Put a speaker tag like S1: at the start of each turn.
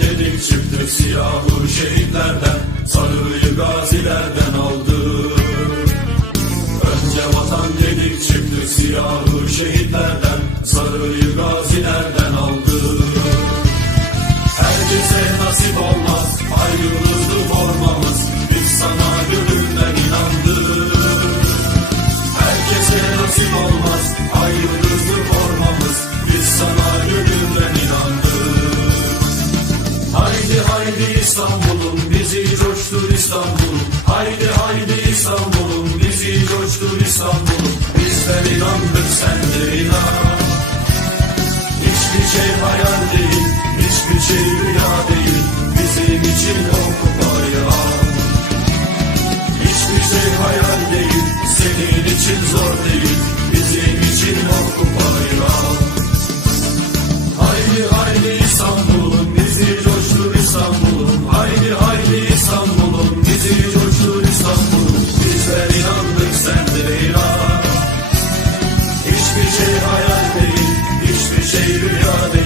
S1: dedik çıktık siyahı şehitlerden Sarıyı gazilerden aldık Önce vatan dedik çıktık siyahı şehitlerden Sarıyı gazilerden aldık Herkese nasip olmaz ay yıldızlı formamız Biz sana gönülden inandık. Herkese nasip olmaz ay Haydi haydi İstanbul'um bizi coştur İstanbul'um. Haydi haydi İstanbul'um bizi coştur İstanbul'um. Bizler inandık sen de inan. Hiçbir şey hayal değil hiçbir şey rüya değil. Bizim için o kupayı al Hiçbir şey hayal değil İstanbul'um Haydi haydi İstanbul'um Bizi coştur İstanbul'um Bizler inandık sendire inan Hiçbir şey hayal değil Hiçbir şey rüya değil.